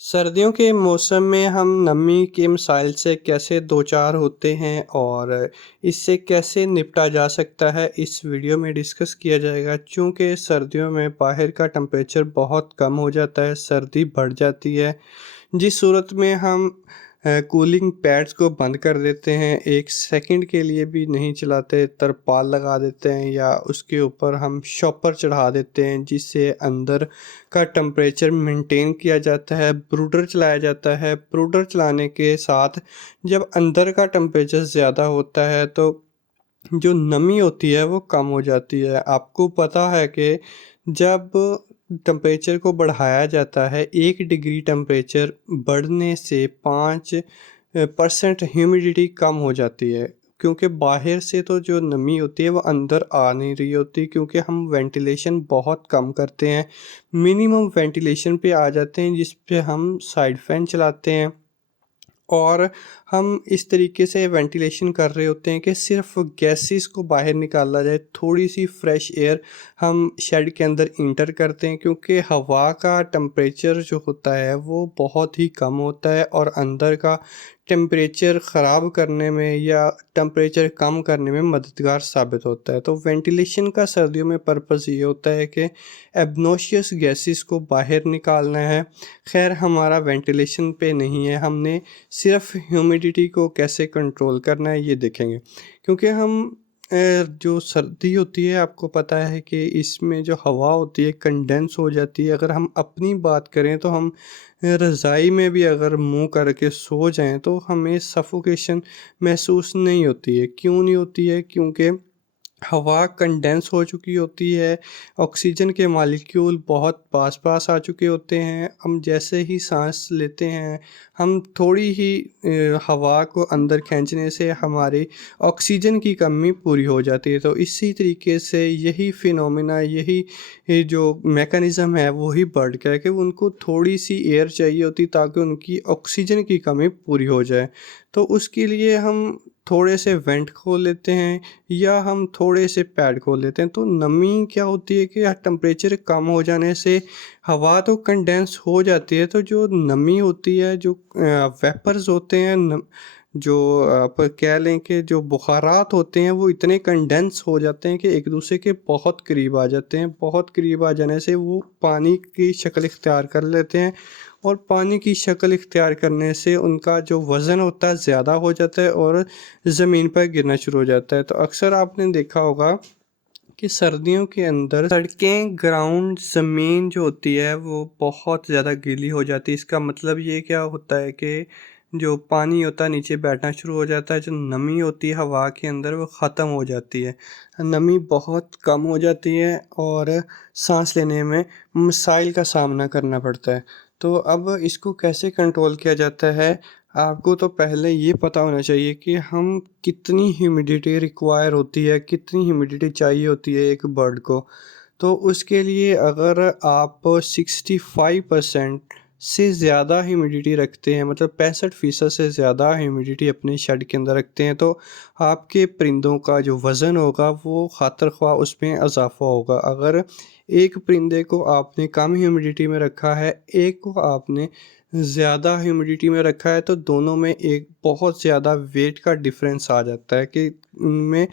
सर्दियों के मौसम में हम नमी के मसाइल से कैसे दो चार होते हैं और इससे कैसे निपटा जा सकता है, इस वीडियो में डिस्कस किया जाएगा। चूँकि सर्दियों में बाहर का टेम्परेचर बहुत कम हो जाता है, सर्दी बढ़ जाती है, जिस सूरत में हम कूलिंग पैड्स को बंद कर देते हैं, 1 सेकंड के लिए भी नहीं चलाते, तरपाल लगा देते हैं या उसके ऊपर हम शॉपर चढ़ा देते हैं, जिससे अंदर का टेम्परेचर मेंटेन किया जाता है। ब्रूडर चलाया जाता है। ब्रूडर चलाने के साथ जब अंदर का टेम्परेचर ज़्यादा होता है तो जो नमी होती है वो कम हो जाती है। आपको पता है कि जब टेम्परेचर को बढ़ाया जाता है, 1 डिग्री टेम्परेचर बढ़ने से 5% ह्यूमिडिटी कम हो जाती है, क्योंकि बाहर से तो जो नमी होती है वो अंदर आ नहीं रही होती, क्योंकि हम वेंटिलेशन बहुत कम करते हैं। मिनिमम वेंटिलेशन पे आ जाते हैं, जिस पे हम साइड फैन चलाते हैं और हम इस तरीके से वेंटिलेशन कर रहे होते हैं कि सिर्फ गैसेस को बाहर निकाला जाए, थोड़ी सी फ्रेश एयर हम शेड के अंदर इंटर करते हैं, क्योंकि हवा का टेम्परेचर जो होता है वो बहुत ही कम होता है और अंदर का टेम्परेचर ख़राब करने में या टेम्परेचर कम करने में मददगार साबित होता है। तो वेंटिलेशन का सर्दियों में पर्पज़ ये होता है कि एबनॉशियस गैसेस को बाहर निकालना है। खैर, हमारा वेंटिलेशन पे नहीं है, हमने सिर्फ ह्यूमिडिटी को कैसे कंट्रोल करना है ये देखेंगे। क्योंकि हम जो सर्दी होती है, आपको पता है कि इसमें जो हवा होती है कंडेंस हो जाती है। अगर हम अपनी बात करें तो हम रज़ाई में भी अगर मुंह करके सो जाएं तो हमें सफोकेशन महसूस नहीं होती है। क्यों नहीं होती है? क्योंकि हवा कंडेंस हो चुकी होती है, ऑक्सीजन के मॉलिक्यूल बहुत पास-पास आ चुके होते हैं। हम जैसे ही साँस लेते हैं, हम थोड़ी ही हवा को अंदर खींचने से हमारी ऑक्सीजन की कमी पूरी हो जाती है। तो इसी तरीके से यही फिनोमेना, यही ये जो मैकेनिज़्म है वही बर्ड का है कि उनको थोड़ी-सी एयर चाहिए होती ताकि उनकी ऑक्सीजन की कमी पूरी हो जाए। तो उसके लिए हम थोड़े से वेंट खोल लेते हैं या हम थोड़े से पैड खोल लेते हैं। तो नमी क्या होती है कि टेम्परेचर कम हो जाने से हवा तो कंडेंस हो जाती है, तो जो नमी होती है, जो वेपर्स होते हैं, जो आप कह लें कि जो बुखारात होते हैं वो इतने कंडेंस हो जाते हैं कि एक दूसरे के बहुत करीब आ जाते हैं। बहुत करीब आ जाने से वो पानी की शक्ल इख्तियार कर लेते हैं और पानी की शक्ल इख्तियार करने से उनका जो वज़न होता है ज़्यादा हो जाता है और ज़मीन पर गिरना शुरू हो जाता है। तो अक्सर आपने देखा होगा कि सर्दियों के अंदर सड़कें, ग्राउंड, ज़मीन जो होती है वो बहुत ज़्यादा गीली हो जाती है। इसका मतलब ये क्या होता है कि जो पानी होता है नीचे बैठना शुरू हो जाता है, जो नमी होती है हवा के अंदर वो ख़त्म हो जाती है। नमी बहुत कम हो जाती है और साँस लेने में मसाइल का सामना करना पड़ता है। तो अब इसको कैसे कंट्रोल किया जाता है? आपको तो पहले ये पता होना चाहिए कि हम कितनी ह्यूमिडिटी रिक्वायर होती है, कितनी ह्यूमिडिटी चाहिए होती है एक बर्ड को। तो उसके लिए अगर आप 65% से ज़्यादा ह्यूमिडिटी रखते हैं, मतलब 65% से ज़्यादा ह्यूमिडिटी अपने शेड के अंदर रखते हैं, तो आपके परिंदों का जो वज़न होगा वो ख़ातिर ख़्वाह उसमें इज़ाफ़ा होगा। अगर एक परिंदे को आपने कम ह्यूमिडिटी में रखा है, एक को आपने ज़्यादा ह्यूमिडिटी में रखा है, तो दोनों में एक बहुत ज़्यादा वेट का डिफरेंस आ जाता है कि उनमें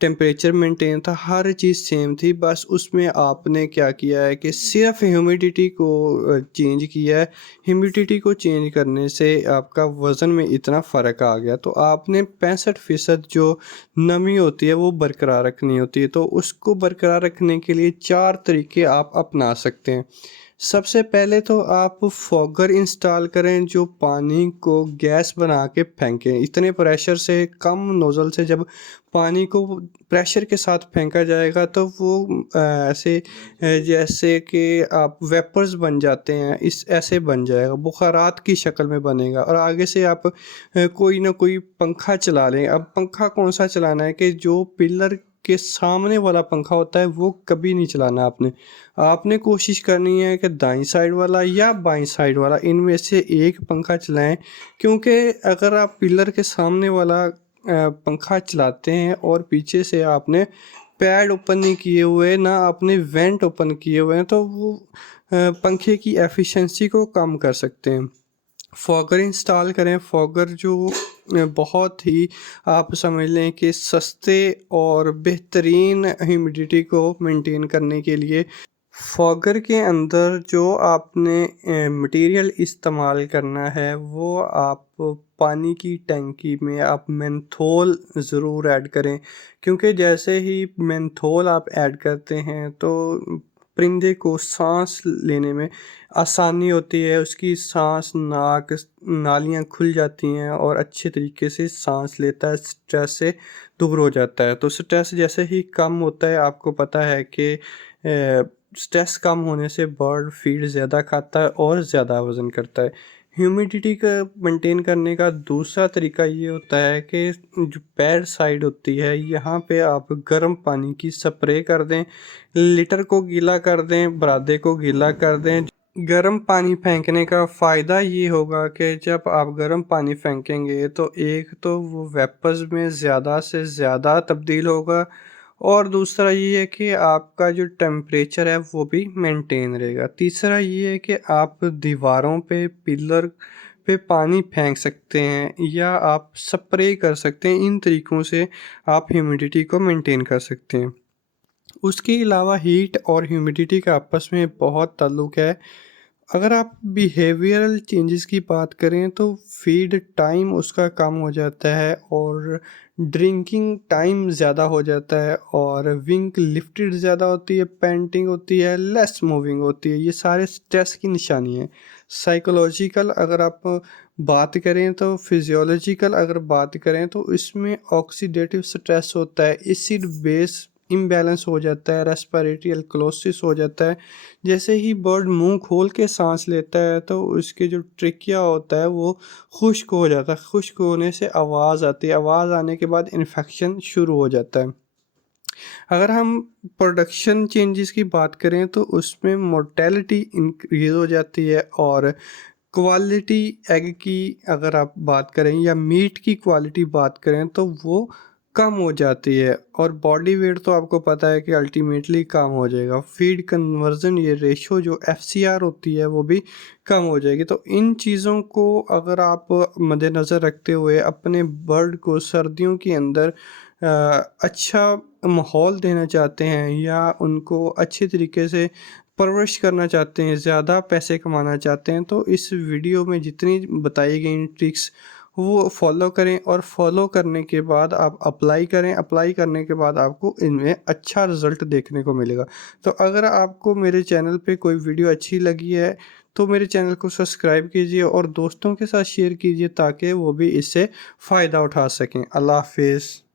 टेम्परेचर मेंटेन था, हर चीज़ सेम थी, बस उसमें आपने क्या किया है कि सिर्फ ह्यूमिडिटी को चेंज किया है। ह्यूमिडिटी को चेंज करने से आपका वज़न में इतना फ़र्क आ गया, तो आपने 65% जो नमी होती है वो बरकरार रखनी होती है। तो उसको बरकरार रखने के लिए 4 तरीके आप अपना सकते हैं। सबसे पहले तो आप फॉगर इंस्टॉल करें, जो पानी को गैस बना के फेंकें। इतने प्रेशर से, कम नोज़ल से जब पानी को प्रेशर के साथ फेंका जाएगा तो वो जैसे कि आप वेपर्स बन जाते हैं, इस ऐसे बन जाएगा, बुखारात की शक्ल में बनेगा। और आगे से आप कोई ना कोई पंखा चला लें। अब पंखा कौन सा चलाना है कि जो पिलर के सामने वाला पंखा होता है वो कभी नहीं चलाना आपने। आपने कोशिश करनी है कि दाईं साइड वाला या बाईं साइड वाला, इनमें से एक पंखा चलाएं, क्योंकि अगर आप पिलर के सामने वाला पंखा चलाते हैं और पीछे से आपने पैड ओपन नहीं किए हुए, ना आपने वेंट ओपन किए हुए हैं, तो वो पंखे की एफिशिएंसी को कम कर सकते हैं। फॉगर इंस्टॉल करें। फॉगर जो बहुत ही आप समझ लें कि सस्ते और बेहतरीन ह्यूमिडिटी को मेंटेन करने के लिए फॉगर के अंदर जो आपने मटेरियल इस्तेमाल करना है वो आप पानी की टंकी में आप मेंथोल ज़रूर ऐड करें, क्योंकि जैसे ही मेंथोल आप ऐड करते हैं तो परिंदे को सांस लेने में आसानी होती है, उसकी सांस नाक नालियाँ खुल जाती हैं और अच्छे तरीके से सांस लेता है, स्ट्रेस से दूर हो जाता है। तो स्ट्रेस जैसे ही कम होता है, आपको पता है कि स्ट्रेस कम होने से बर्ड फीड ज़्यादा खाता है और ज़्यादा वज़न करता है। ह्यूमिडिटी का मेंटेन करने का दूसरा तरीका ये होता है कि जो पैर साइड होती है यहाँ पे आप गर्म पानी की स्प्रे कर दें, लिटर को गीला कर दें, बरादे को गीला कर दें। गर्म पानी फेंकने का फ़ायदा ये होगा कि जब आप गर्म पानी फेंकेंगे तो एक तो वो वेपर्स में ज़्यादा से ज़्यादा तब्दील होगा और दूसरा ये है कि आपका जो टेम्परेचर है वो भी मेंटेन रहेगा। तीसरा ये है कि आप दीवारों पे, पिलर पे पानी फेंक सकते हैं या आप स्प्रे कर सकते हैं। इन तरीक़ों से आप ह्यूमिडिटी को मेंटेन कर सकते हैं। उसके अलावा हीट और ह्यूमिडिटी का आपस में बहुत ताल्लुक़ है। अगर आप बिहेवियरल चेंजेस की बात करें तो फीड टाइम उसका कम हो जाता है और ड्रिंकिंग टाइम ज़्यादा हो जाता है और विंग लिफ्टेड ज़्यादा होती है, पैंटिंग होती है, लेस मूविंग होती है। ये सारे स्ट्रेस की निशानी है। साइकोलॉजिकल अगर आप बात करें तो फिजियोलॉजिकल अगर बात करें तो इसमें ऑक्सीडेटिव स्ट्रेस होता है, एसिड बेस इम्बैलेंस हो जाता है, रेस्पिरेटरी अल्कलोसिस हो जाता है। जैसे ही बर्ड मुंह खोल के सांस लेता है तो उसके जो ट्रिकिया होता है वो खुश्क हो जाता है। खुश्क होने से आवाज़ आती है, आवाज़ आने के बाद इन्फेक्शन शुरू हो जाता है। अगर हम प्रोडक्शन चेंजेस की बात करें तो उसमें मोर्टेलिटी इंक्रीज़ हो जाती है और क्वालिटी एग की अगर आप बात करें या मीट की क्वालिटी बात करें तो वो कम हो जाती है और बॉडी वेट तो आपको पता है कि अल्टीमेटली कम हो जाएगा। फीड कन्वर्जन ये रेशो जो एफसीआर होती है वो भी कम हो जाएगी। तो इन चीज़ों को अगर आप मद्देनज़र रखते हुए अपने बर्ड को सर्दियों के अंदर अच्छा माहौल देना चाहते हैं या उनको अच्छे तरीके से परवरिश करना चाहते हैं, ज़्यादा पैसे कमाना चाहते हैं, तो इस वीडियो में जितनी बताई गई ट्रिक्स वो फॉलो करें और फॉलो करने के बाद आप अप्लाई करें। अप्लाई करने के बाद आपको इनमें अच्छा रिज़ल्ट देखने को मिलेगा। तो अगर आपको मेरे चैनल पे कोई वीडियो अच्छी लगी है तो मेरे चैनल को सब्सक्राइब कीजिए और दोस्तों के साथ शेयर कीजिए ताकि वो भी इससे फ़ायदा उठा सकें। अल्लाह हाफ़िज़।